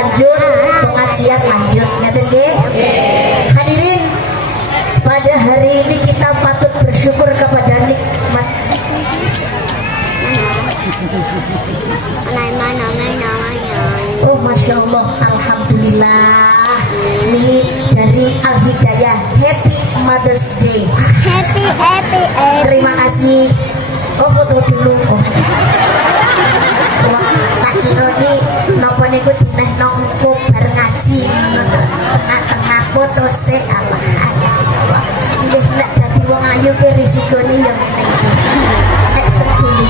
lanjut, pengajian lanjut. Ngeten nggih? Hadirin, pada hari ini kita patut bersyukur kepada nikmat. Oh Masya Allah, Alhamdulillah. Ini dari Al Hidayah. Happy Mother's Day. Happy. Terima kasih. Oh foto dulu. Oh. Tak kira ki napa niku dineh nongko bareng ngaji tengah-tengah foto se Allah. Nggih nek dadi wong ayu ki risikone ya ngene iki. Eksen dulu.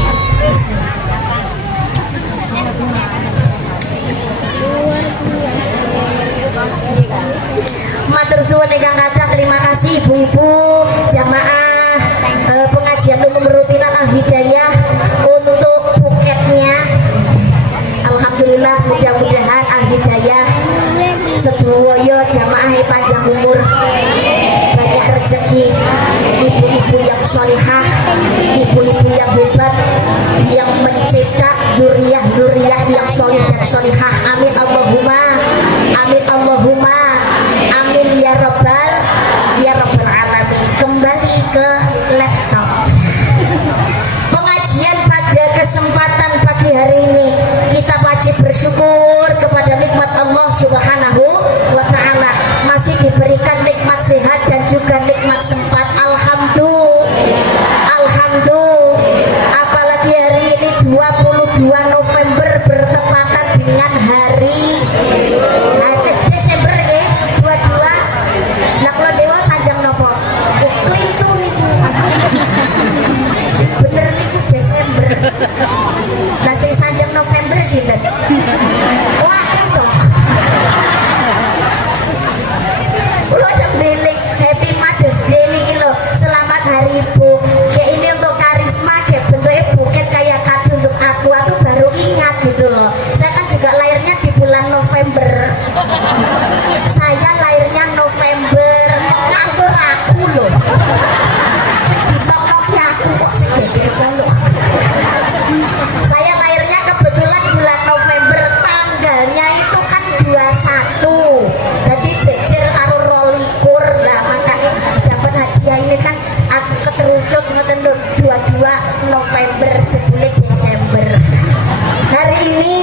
Matur suwun ingkang kathah, terima kasih ibu-ibu jamaah pengajian umum rutinan Al Hidayah untuk buketnya. Alhamdulillah, mudah-mudahan Al Hidayah sedoyo jamaah panjang umur, banyak rezeki, ibu-ibu yang sholihah, ibu-ibu yang hebat, yang mencetak zuriyah yang sholih dan sholihah. Amin Allahumma, amin Allahumma, amin ya rabbal alamin. Kembali ke laptop. Pengajian pada kesempatan pagi hari ini kita wajib bersyukur kepada nikmat Allah Subhanahu wa ta'ala, masih diberikan nikmat sehat dan juga nikmat sempat. Alhamdulillah. Apalagi hari ini 22 November bertepatan dengan hari Desember ya, 22. Nah kalau dewa sanjang nopo Clinton itu bener niku Desember. Nah sing sanjang November sinten? Wah toh. Kulo ada milik Happy Mother's Day niki lho. Selamat Hari Ibu. Kayak ini untuk karisma, kayak bentuknya buket kayak kado untuk aku baru ingat gitu loh. Saya kan juga lahirnya di bulan November. Saya lahirnya November, kok ngatur aku loh. Ditoknoki aku kok segeger kono. Saya lahirnya kebetulan bulan November, tanggalnya itu kan 21. Jadi jejer karo 22. Nah, makanya dapat hadiah ini kan aku keterucut ngeten 22 November jebule Desember. Hari ini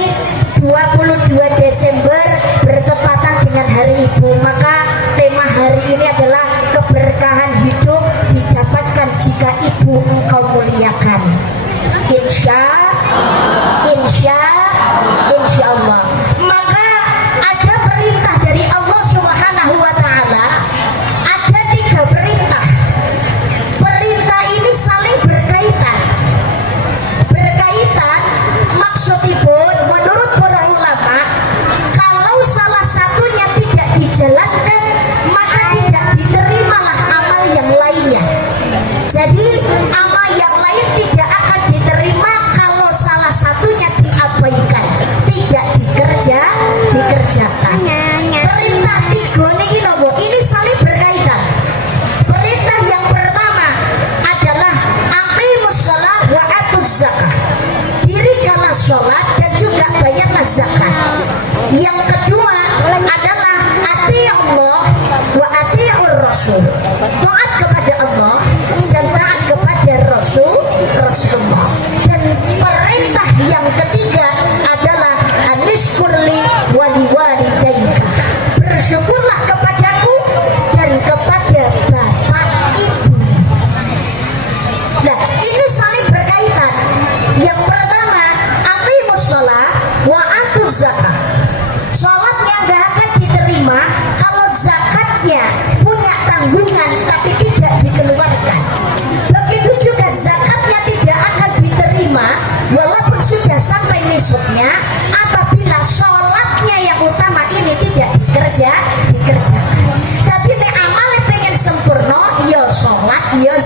22 Desember bertepatan dengan Hari Ibu, maka tema hari ini adalah keberkahan hidup didapatkan jika ibu engkau muliakan. Insya Allah. Maka ada perintah dari Allah Subhanahu wa ta'ala, ada 3 perintah. Perintah ini saling berkaitan maksudipun menurut para ulama, kalau salah satunya tidak dijalankan maka tidak diterimalah amal yang lainnya. Jadi amal yang lain tidak akan diterima kalau salah satunya diabaikan, tidak dikerjakan. Perintah 3 ini saling berkaitan. Perintah yang pertama adalah aqimus shalah wa atuz zakah. Dirikanlah sholat dan juga bayarlah zakat. Yang kedua adalah ati'ullah wa ati'ur rasul. Taat kepada Allah dan taat kepada Rasulullah. Dan perintah yang ketiga adalah anishkurli wali walidaika. Bersyukurlah kepadaku dan kepada bapak ibu. Nah, ini saling berkaitan. Yang pertama, aqimus shalah wa atuz zakah. Salatnya enggak akan diterima kalau zakatnya punya tanggungan tapi tidak dikeluarkan. Begitu juga zakatnya tidak akan diterima walaupun sudah sampai nisabnya apabila salatnya yang utama ini tidak dikerjakan. Tapi nek amale pengen sempurna, ya salat, ya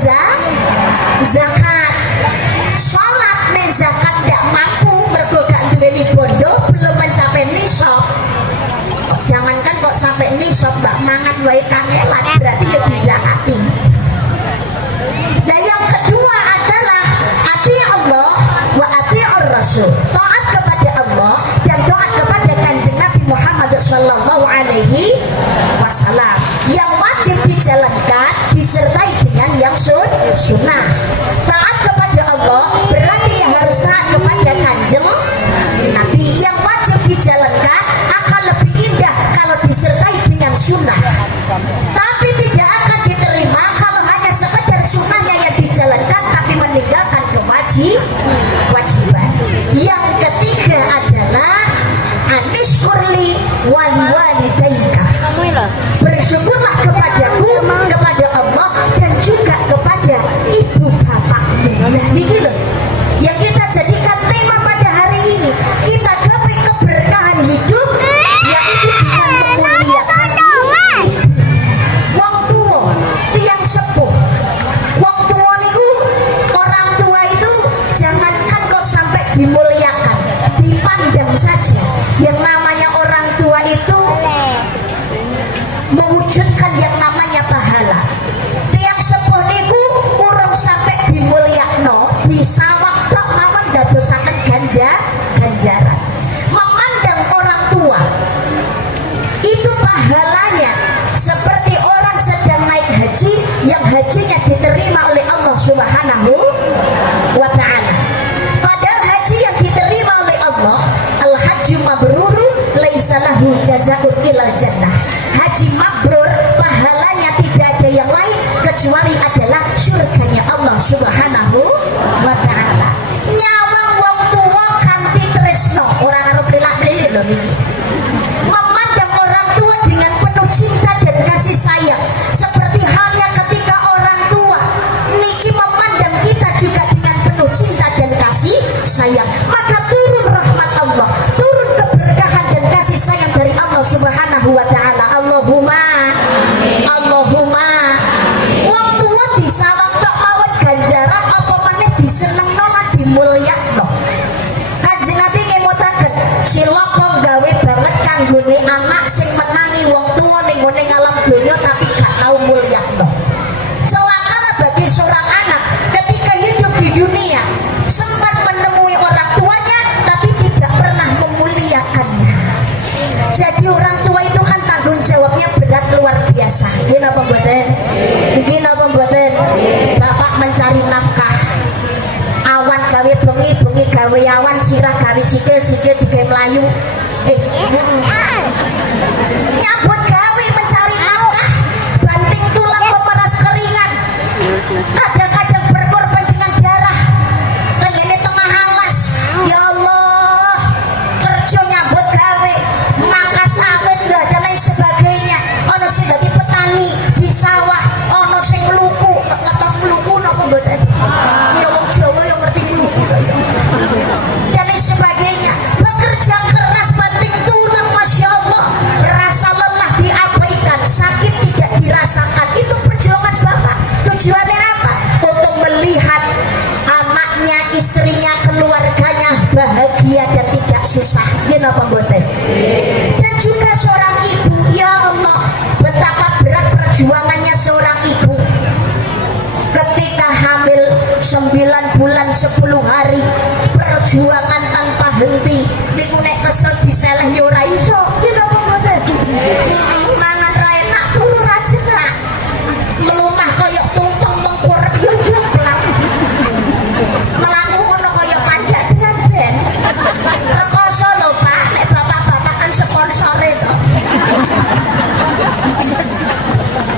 zakat. Salat nek zakat tidak mampu mergo gak duweni bondo, belum mencapai nisab. Jangankan kok sampai nisab mbak mangan wae kangelan, berarti ya dizakati. Nah yang kedua adalah ati Allah wa ati'ur rasul. Taat kepada Allah dan taat kepada Kanjeng Nabi Muhammad alaihi wasallam. Yang wajib dijalankan disertai dengan yang sunnah. Taat kepada Allah berarti yang harus taat kepada Kanjeng Nabi. Yang wajib dijalankan akan lebih indah kalau disertai dengan sunnah, tapi tidak akan diterima kalau hanya sekedar sunnahnya yang dijalankan tapi meninggalkan kewajiban. Yang ketiga adalah anishkurli wali walidaika, bersyukurlah kepadaku, kepada Allah dan juga kepada ibu bapakmu. Nah ini loh yang kita jadikan tema pada hari ini. Kita gapai keberkahan hidup yaitu dengan memuliakan wong tua, tiang sepuh. Wong tua niku, orang tua itu jangankan kok sampai dimuliakan, dipandang saja. Yang namanya orang tua itu mewujudkan yang namanya pahala. Tiang sepuh niku urung sampai dimulyakno, disawang tok mawon dadosaken ganjaran. Memandang orang tua itu pahalanya seperti orang sedang naik haji yang hajinya diterima oleh Allah Subhanahu wa ta'ala. Padahal haji yang diterima oleh Allah, al-hajju mabruru laisa lahu jazaa'un illal jannah. Haji mabrur pahalanya tidak ada yang lain kecuali adalah surganya Allah Subhanahu wa ta'ala. Nyawang wong tua kanthi tresno, ora karo pelak-pelik lho niki. Memandang orang tua dengan penuh cinta dan kasih sayang, seperti halnya ketika orang tua niki memandang kita juga dengan penuh cinta dan kasih sayang, maka turun rahmat Allah, turun keberkahan dan kasih sayang dari Allah Subhanahu wa ta'ala. Allahumma wong tua disawang tok mawon ganjaran apa maneh disenengno lan dimulyakno. Kanjeng Nabi ngemutaken cilaka gawe banget kanggone anak sing menangi wong tua ning ngene alam donya tapi gak tau mulyakno. Celakalah bagi seorang anak ketika hidup di dunia sempat menemui orang tuanya tapi tidak pernah memuliakannya. Jadi orang tua itu kan tanggung jawabnya berat luar biasa. Gini apa mboten? Bapak mencari nafkah, awan gawe bengi gawe awan, sirah gawe sikil digawe melayu. Nyambut gawe mencari nafkah, banting tulang pemeras keringat, kadang-kadang berkorban dengan darah. Tengene tengah alas, ya Allah, kerja nyambut gawe, mangkas sawit dan lain sebagainya. Ono sing dadi petani di sawah, ono sing luku, ngetos luku napa mboten? Ya wong Jawa yang ngerti luku to ya. Dan lain sebagainya. Bekerja keras banting tulang, Masya Allah. Rasa lelah diabaikan, sakit tidak dirasakan. Itu perjuangan Bapak. Tujuannya apa? Untuk melihat anaknya, istrinya, keluarganya bahagia dan tidak susah. Gini apa mboten? Dan juga seorang ibu, ya Allah, betapa berat perjuangannya seorang ibu ketika hamil 9 bulan 10 hari, perjuangan tanpa henti. Niku nek kesel diseleh yo ora iso. Gini apa mboten? Mangan ra enak turu ra jenak. Melumah kaya tumpeng mengkur yo jeblak. Melaku ngono kaya panjat dengan ben. Rekoso lho Pak, nek bapak-bapak kan sponsore to.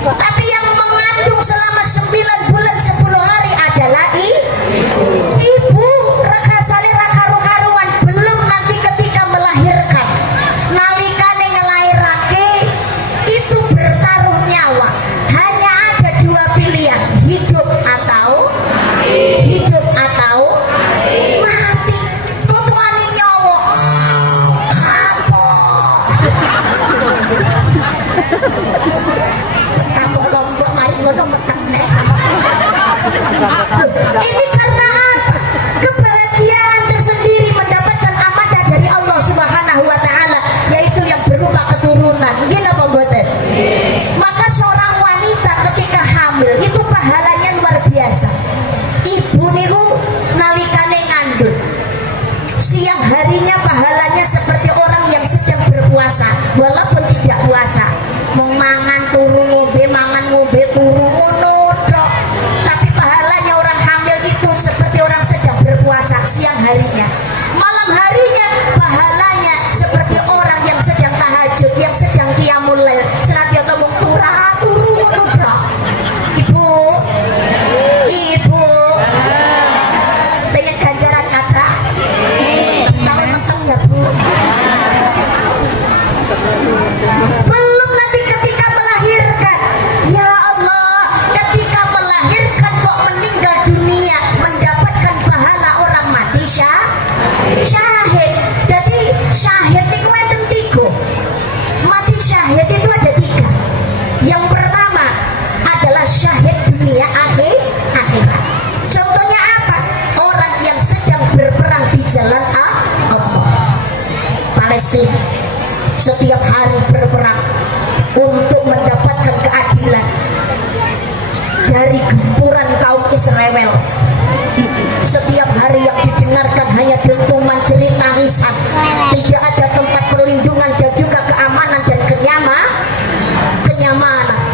Tapi yang mengandung selama 9 bulan 10 hari adalah ibu. Rekasane ra karu-karuan, belum nanti ketika melahirkan. Nalikane ngelairake itu bertaruh nyawa. Hanya ada 2 pilihan, hidup atau mati. Tutuane nyawa. Kapok lombok mari ngono metek. Ini karena apa? Kebahagiaan tersendiri mendapatkan amanah dari Allah Subhanahu wa ta'ala, yaitu yang berupa keturunan. Gini apa mboten? Maka seorang wanita ketika hamil itu pahalanya luar biasa. Ibu niku nalikane ngandut, siang harinya pahalanya seperti orang yang sedang berpuasa walaupun tidak puasa. syahid itu ada tiga. Yang pertama adalah syahid dunia akhirat. Contohnya apa? Orang yang sedang berperang di jalan Allah. Palestina setiap hari berperang untuk mendapatkan keadilan dari gempuran kaum Israel. Setiap hari yang didengarkan hanya dentuman jerit tangisan, tidak ada tempat perlindungan dan juga keamanan dan kenyamanan.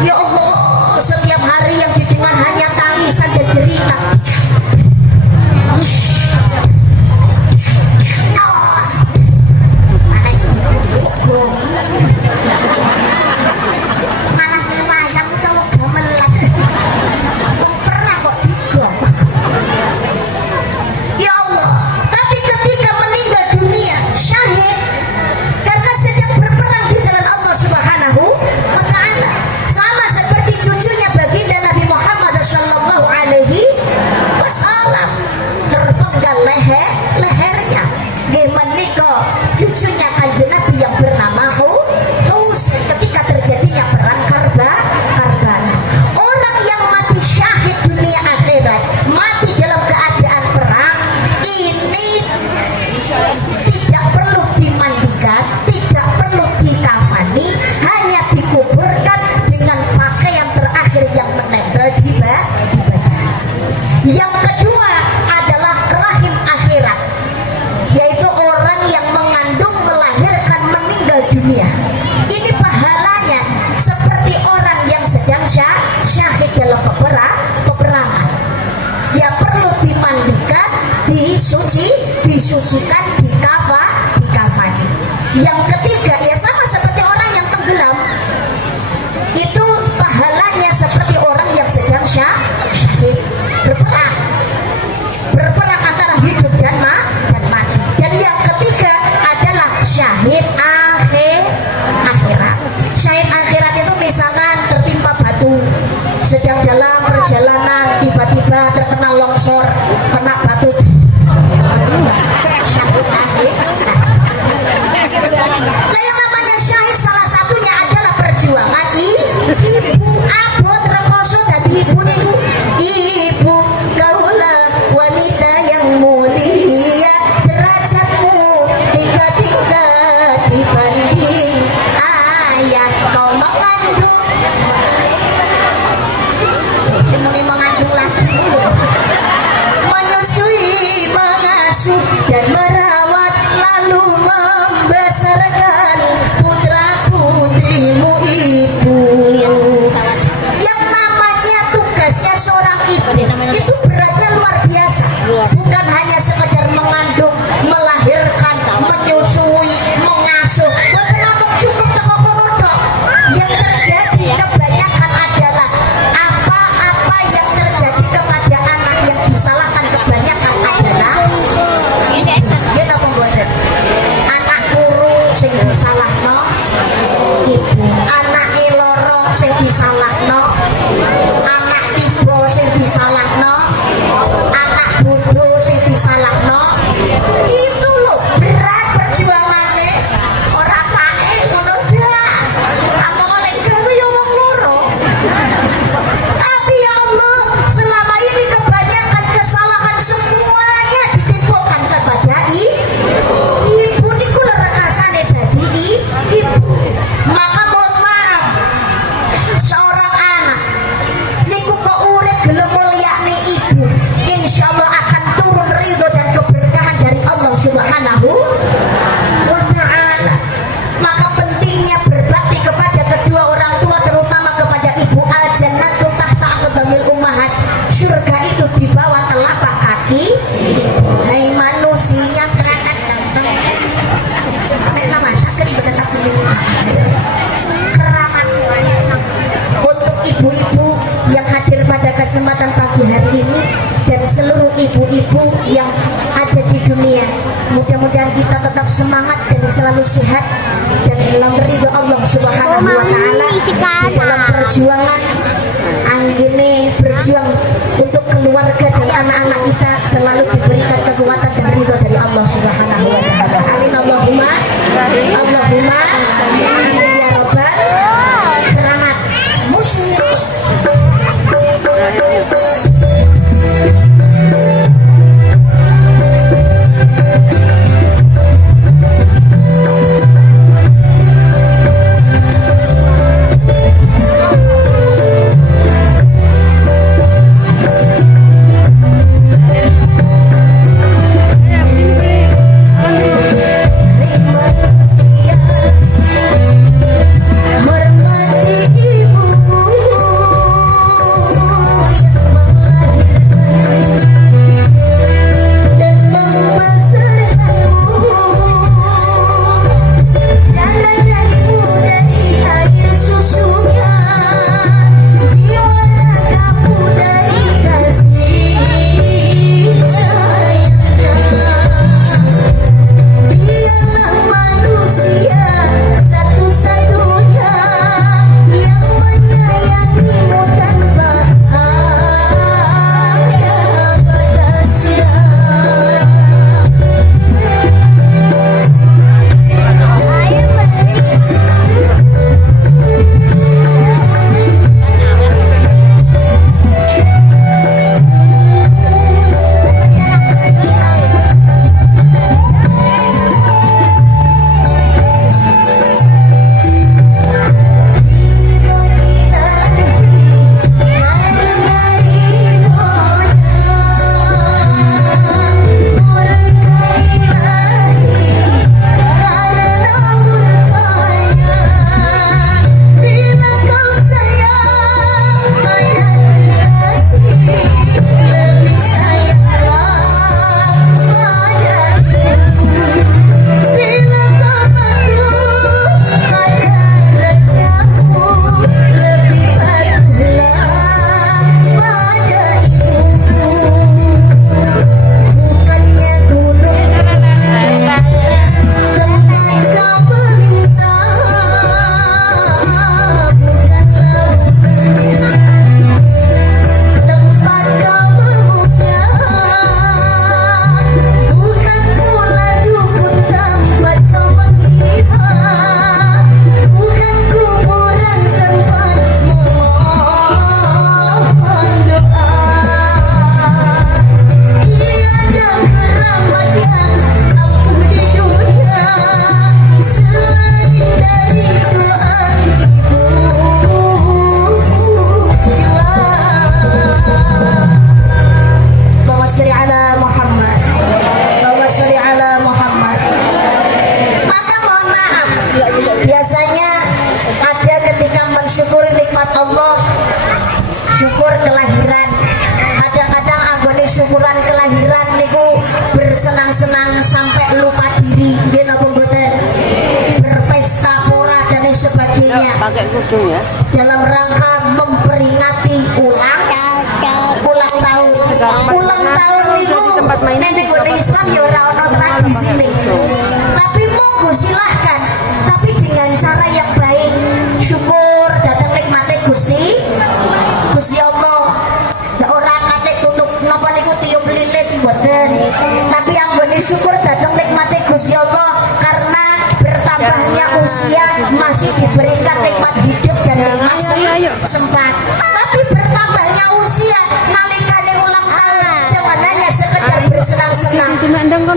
Ya Allah, setiap hari yang didengar hanya tangisan dan jeritan. Malah wayang utawa gamelan. Pernah kok digom. Ya Allah, tapi ketika meninggal dunia syahid karena sedang berperang di jalan Allah Subhanahu wa taala, sama seperti cucunya baginda Nabi Muhammad sallallahu alaihi wasallam, terpenggal lehernya. Nggih menika cucunya Kanjeng Nabi yang bernama Husain ketika terjadinya perang Karbala. Orang yang mati syahid dunia akhirat, mati dalam keadaan perang, ini tidak perlu dimandikan, tidak perlu dikafani, hanya dikuburkan dengan pakaian terakhir yang menempel di badan. Yang kedua adalah rahim akhirat, yaitu orang yang mengandung, melahirkan, meninggal dunia. Ini pahalanya seperti orang yang sedang syahid dalam peperangan. Ya perlu dimandikan, disucikan, dikafani. Yang ketiga ya sama seperti orang yang tenggelam. Itu pahalanya seperti orang yang sedang syahid berperang antara hidup dan mati. Dan yang ketiga adalah syahid akhirat. Syahid akhirat itu misalkan tertimpa batu, sedang dalam perjalanan tiba-tiba terkena longsor, kena batu, meninggal. Syahid akhirat. Nah, yang namanya syahid salah satunya adalah perjuangan ibu abot rekoso dan ibu niku ibu kaulah wanita yang mulia, derajatmu tingkat dibanding ayah. Kau mengandung, semuanya mengandung lagi, menyusui, mengasuh dan merawat, lalu membesarkan putra putrimu ibu. Yang namanya tugasnya seorang ibu itu beratnya luar biasa, bukan hanya sekedar mengandung, melahirkan, menyusui, mengasuh, bukan namun cukup tekokorodok. Yang terjadi kebanyakan adalah apa-apa yang terjadi kepada anak yang disalahkan kebanyakan adalah kita pembuatan anak guru sing disalahno ibu, anak iloro sing disalahno, anak tiba sing disalahno, anak bodoh sing disalahno. Itu loh berat perjuangannya. Ora pae ngono dak. Apa oleh gawe ya wong loro. Tapi ya Allah, selama ini kebanyakan kesalahan semuanya ditimbulkan kepada ibu niku lho rekasane dadi ibu. Maka mohon maaf, seorang anak niku kok urip gelem mulyane ibu, insyaallah akan turun ridho dan keberkahan dari Allah Subhanahu wa taala. Maka pentingnya berbakti kepada kedua orang tua, terutama kepada ibu. Al-jannatu tahta aqdamil ummahat. Surga itu di bawah telapak kaki ibu. Hai manusia kerakat ganteng, nek nama sakit bener keramat. Untuk ibu-ibu yang hadir pada kesempatan pagi hari ini dan seluruh ibu-ibu yang ada di dunia, mudah-mudahan kita tetap semangat dan selalu sehat dan dalam ridho Allah Subhanahu wa taala di dalam perjuangan anggene berjuang untuk keluarga dan anak-anak kita selalu diberikan kekuatan dan ridho dari Allah Subhanahu wa taala. Amin Allahumma amin ya rabbal nikmat Allah, syukur kelahiran. Kadang-kadang anggone syukuran kelahiran niku bersenang-senang sampai lupa diri, nggih napa mboten? Berpesta pora dan lain sebagainya. Pakai kudung ya. Dalam rangka memperingati ulang tahun. Ulang tahun niku nek nggone Islam ya ora ono tradisine. Tapi monggo silahkan, tapi dengan cara yang baik. Syukur datang nikmate Gusti Allah. Ya ora kate tutup napa niku tiup lilin mboten. Tapi anggone syukur datang nikmate Gusti Allah karena bertambahnya usia masih diberikan nikmat hidup dan nikmat sempat. Tapi bertambahnya usia nalikane ulang tahun jangan hanya sekedar bersenang-senang,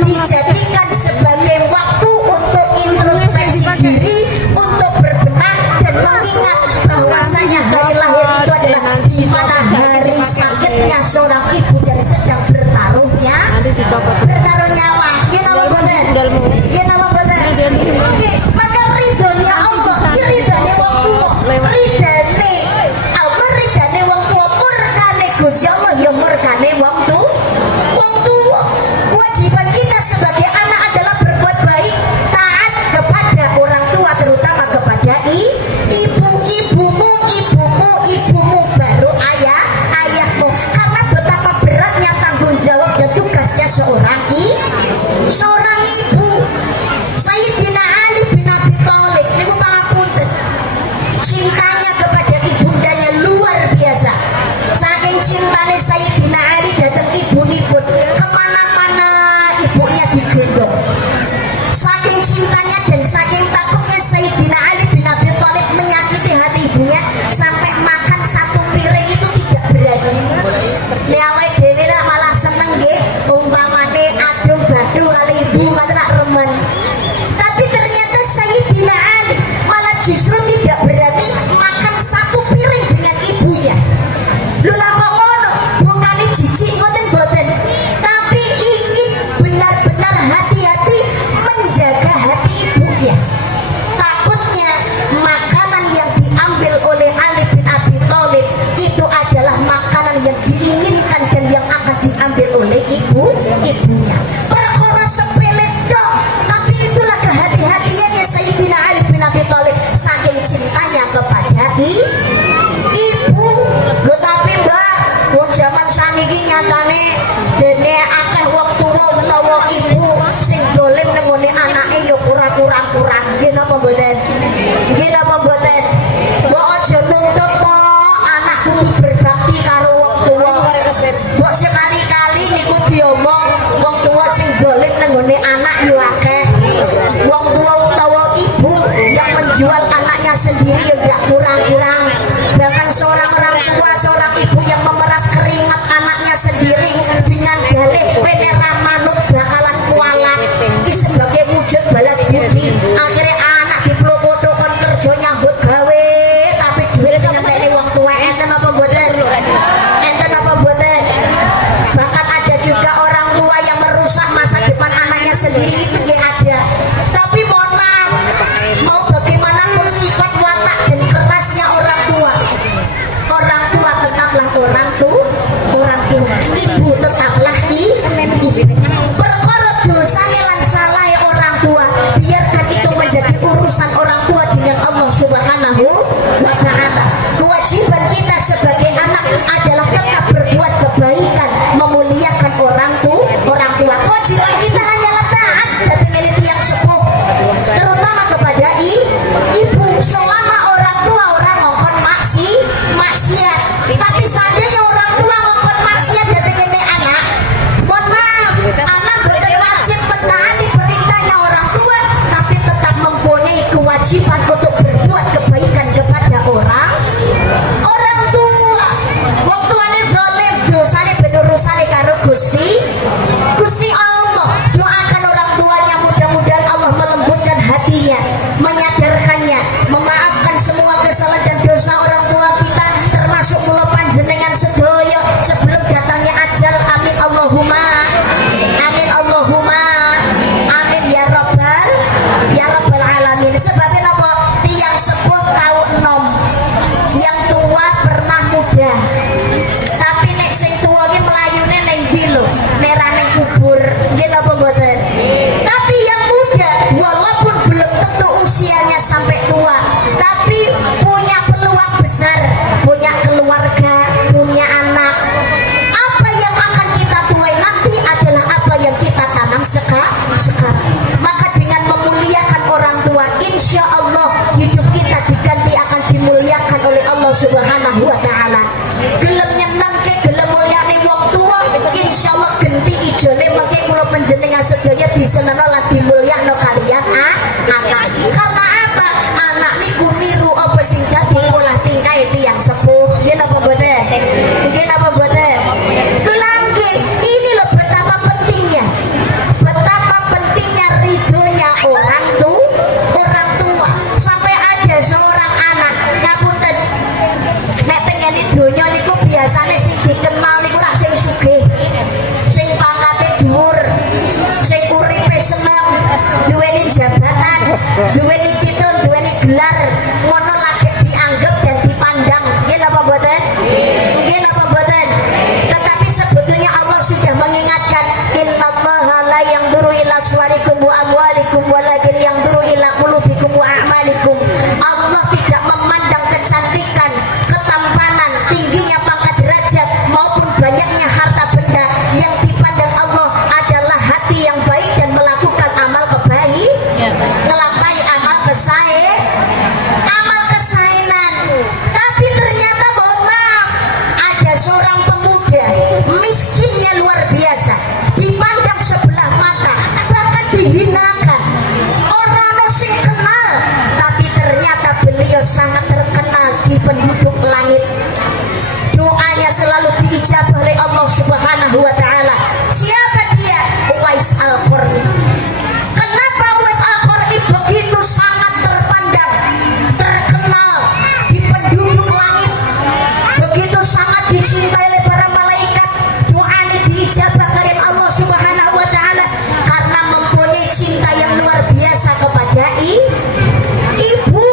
dijadikan sebagai waktu untuk introspeksi diri, untuk berbenah dan mengingat bahwasanya hari lahir itu adalah di mana hari sakitnya seorang ibu dan sedang bertaruh nyawa. Kita mau boten, oke, maka ridhonya Allah, ridhane wong tua, ridhane Allah, ridhane wong tua, murkane Gusti Allah ya murkane wong tua. Kewajiban kita sebagai anak adalah berbuat baik, taat kepada orang tua, terutama kepada ibumu baru ayahmu, karena betapa beratnya tanggung jawab dan tugasnya seorang ibu. Sayyidina Ali bin Abi Thalib niku pangapunten, cintanya kepada ibundanya luar biasa. Saking cintanya Sayyidina Ali datang ibunipun, kemana-mana ibunya digendong. Saking cintanya dan saking takutnya Sayyidina Ali bin Abi Thalib menyakiti hati ibunya, sampai makan satu piring itu tidak berani. Awake dhewe malah seneng nggih, umpamane adung badu kali ibu ngoten nak remen. Tapi ternyata Sayyidina Ali malah justru tidak berani makan satu piring dengan ibunya. Lho lah kok ngono? Bukane jijik ngoten boten. Tapi ingin benar-benar hati-hati menjaga hati ibunya. Takutnya makanan yang diambil oleh Ali bin Abi Thalib itu adalah makanan yang diinginkan dan yang akan diambil oleh ibunya. Perkara sepele dong, tapi itulah kehati-hatiannya Sayyidina Ali bin Abi Thalib saking cintanya kepada ibu. Lho tapi Mbak, wong zaman saniki nyatane dene akeh wong tuwa utawa ibu sing dolim nang ngene anake ya kurang-kurang. Nggih napa mboten? Mbok aja nuntut to anak kudu berbakti karo wong tuwa. Mbok sekali-kali niku diomong wong tuwa sing dolim nang ngene anak ya akeh. Wong tua utawa ibu yang menjual anaknya sendiri ya tidak kurang-kurang. Bahkan seorang orang tua, seorang ibu yang memeras keringat anaknya sendiri dengan dalih penera manut bakalan kualat iki sebagai wujud balas budi. Akhirnya anak diplokotokan kerja nyambut gawe, tapi duit sing ngenteni wong tua. Enten apa mboten? Bahkan ada juga orang tua yang merusak masa depan anaknya sendiri, itu nggih ada. Tapi mohon maaf, mau bagaimanapun sifat watak dan kerasnya orang tua tetaplah orang tua. Ibu tetaplah ibu. Perkara dosane lan salah orang tua, biarkan itu menjadi urusan orang tua dengan Allah Subhanahu wa taala. Kewajiban kita sebagai anak adalah tetap berbuat kebaikan, memuliakan orang tua. Kewajiban kita hanyalah taat dari tiang sepuh, terutama kepada ibu. Selama orang tua orang ngongkon maksiat, tapi seandainya orang tua ngongkon maksiat dari anak, mohon maaf, anak boten wajib mentaati perintahnya orang tua, tapi tetap mempunyai kewajiban untuk berbuat kebaikan kepada orang tua. Wong tuane zalim, dosane ben urusane karo Gusti Allah. Doakan orang tuanya, mudah-mudahan Allah melembutkan hatinya, menyadarkannya, memaafkan semua usianya sampai tua, tapi punya peluang besar, punya keluarga, punya anak. Apa yang akan kita tuai nanti adalah apa yang kita tanam sekarang. Maka dengan memuliakan orang tua, insya Allah hidup kita diganti akan dimuliakan oleh Allah Subhanahu wa Ta'ala. Gelem nyenengke, gelem mulyane wong tua, insya Allah genti ijole mengke kula panjenengan sedaya diseneno lan dimulyakno kalian anak. Karena apa? Anak niku niru apa sing dadi pola tingkah tiyang sepuh. Nggih napa mboten? Nggih napa mboten? Lagi ini loh betapa pentingnya ridhonya orang tua. Sampai ada seorang anak ngapunten, nek tengene donya niku biasane sing dikenal niku rak sing sugih, sing pangkate dhuwur, sing uripe seneng, duweni jabatan, duweni titel, duweni gelar, ngono lagi dianggap dan dipandang. Nggih napa mboten? Nggih napa mboten? Tetapi sebetulnya Allah sudah mengingatkan, innallaha la yanzuru ila suwarikum wa amwalikum walakin yanzuru ila qulubikum wa a'malikum. Allah tidak memandang kecantikan, ketampanan, tingginya pangkat derajat maupun banyaknya harta benda. Yang dipandang Allah adalah hati yang baik dan melakukan amal kebaikan, ngelapai amal kesainan. Tapi ternyata mohon maaf, ada seorang pemuda miskinnya luar biasa, dipandang sebelah mata, bahkan dihinakan. Orang sing kenal, tapi ternyata beliau sangat terkenal di penduduk langit. Doanya selalu diijabah oleh Allah Subhanahu wa Ta'ala. Siapa dia? Uwais Al-Qarni. Kenapa Uwais Al-Qarni begitu sangat terpandang, terkenal di penduduk langit, begitu sangat dicintai oleh para malaikat? Doanya diijabah oleh Allah Subhanahu wa Ta'ala karena mempunyai cinta yang luar biasa kepada ibu.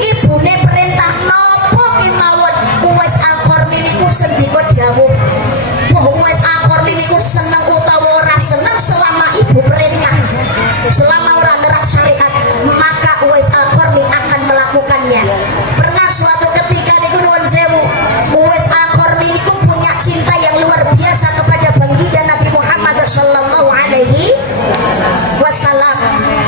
Ibune perintah nopo kemawon, Uwais Al-Qarni niku sendika dawuh, Uwais Al-Qarni niku seneng utawa ora seneng selama ibu perintah, selama ora nerak syariat, maka Uwais Al-Qarni akan melakukannya. Pernah suatu ketika niku nuwun sewu, Uwais Al-Qarni niku punya cinta yang luar biasa kepada baginda Nabi Muhammad sallallahu alaihi wasallam.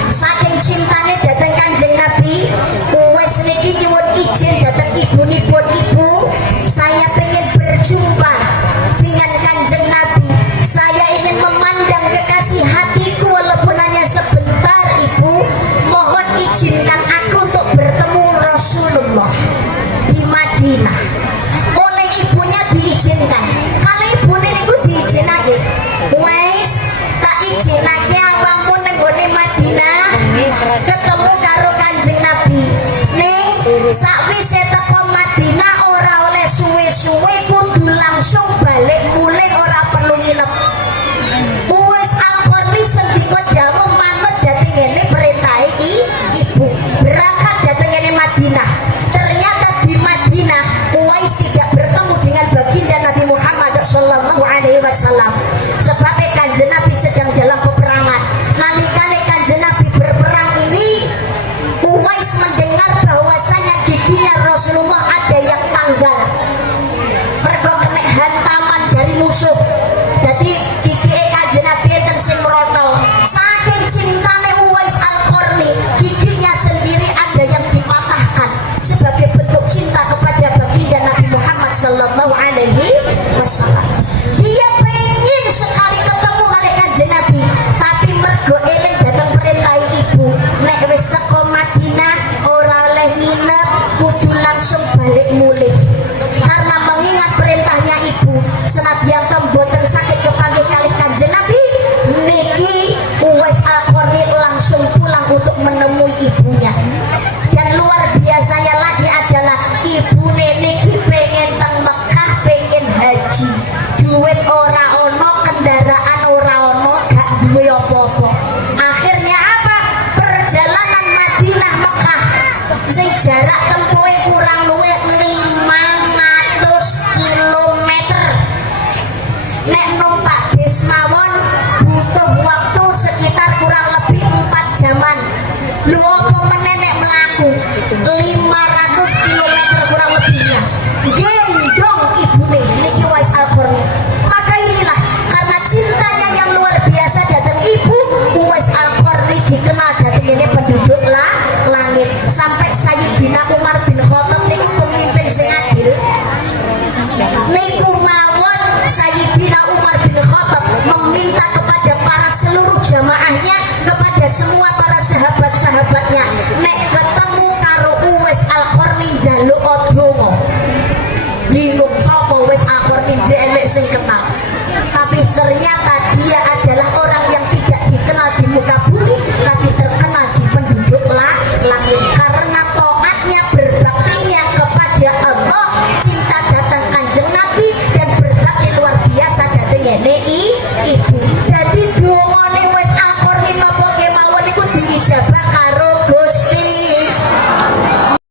Saking cintane datang Kanjeng Nabi, Uwais niki nyuwun izin datang ibunipun, ibu, saya pengen berjumpa dengan Kanjeng Nabi. Saya ingin memandang kekasih hatiku walaupun hanya sebentar, ibu. Mohon izinkan aku untuk bertemu Rasulullah di Madinah. Oleh ibunya diizinkan. Kalau ibu niku diizinake, wes tak izinake awakmu nang gone Madinah ketemu karo Kanjeng Nabi. Ning sakwise teko Madinah ora oleh suwe-suwe, kudu langsung balik mulih, ora perlu nginep. Uwais Al-Qarni sendika dawuh manut dhateng ngene perintahe ibu, berangkat dhateng ngene Madinah. Ternyata di Madinah Uwais tidak bertemu dengan baginda Nabi Muhammad sallallahu alaihi wasallam. Sebab Kanjeng Nabi sedang dalam peperangan. Nalikane Kanjeng Nabi berperang ini, Uwais mendengar bahwasanya giginya Rasulullah ada yang tanggal. Mergo kena hantaman dari musuh. Jadi gigi Kanjeng Nabi enten sing merotol. Saking cintane Uwais Al-Qarni, giginya sendiri ada yang dipatahkan sebagai bentuk cinta kepada baginda Nabi Muhammad sallallahu alaihi wasallam. Dia pengen sekali ketemu kali Kanjeng Nabi, tapi mergo eling datang perintah ibu, nek wis teko Madinah ora oleh nginep, kudu langsung balik mulih. Karena mengingat perintahnya ibu, senadyan mboten sakit kepanggih kali Kanjeng Nabi, niki Uwais Al-Qarni langsung pulang untuk menemui ibunya. Dan luar biasanya lagi adalah ibu niki pengen teng Mekah, pengen haji, duit ora ono, kendaraan ora ono, gak duwe apa-apa. Akhirnya apa? Perjalanan Madinah Mekah sing jarak tempuhe kurang luwih 500 kilometer. Nek numpak bis mawon butuh waktu sekitar kurang lebih 4 jaman. Lho apa meneh Umar bin Khattab niku pemimpin sing adil. Niku mawon Sayyidina Umar bin Khattab meminta kepada para seluruh jamaahnya, kepada semua para sahabat-sahabatnya, nek ketemu karo Uwais Al-Qarni njaluk donga. Bingung sapa Uwais Al-Qarni, enek sing kenal. Tapi ternyata dia adalah orang yang tidak dikenal di muka bumi, tapi terkenal di penduduk langit karena taatnya, berbaktinya kepada Allah, cinta datang Kanjeng Nabi dan berbakti luar biasa datang ibu. Jadi dongane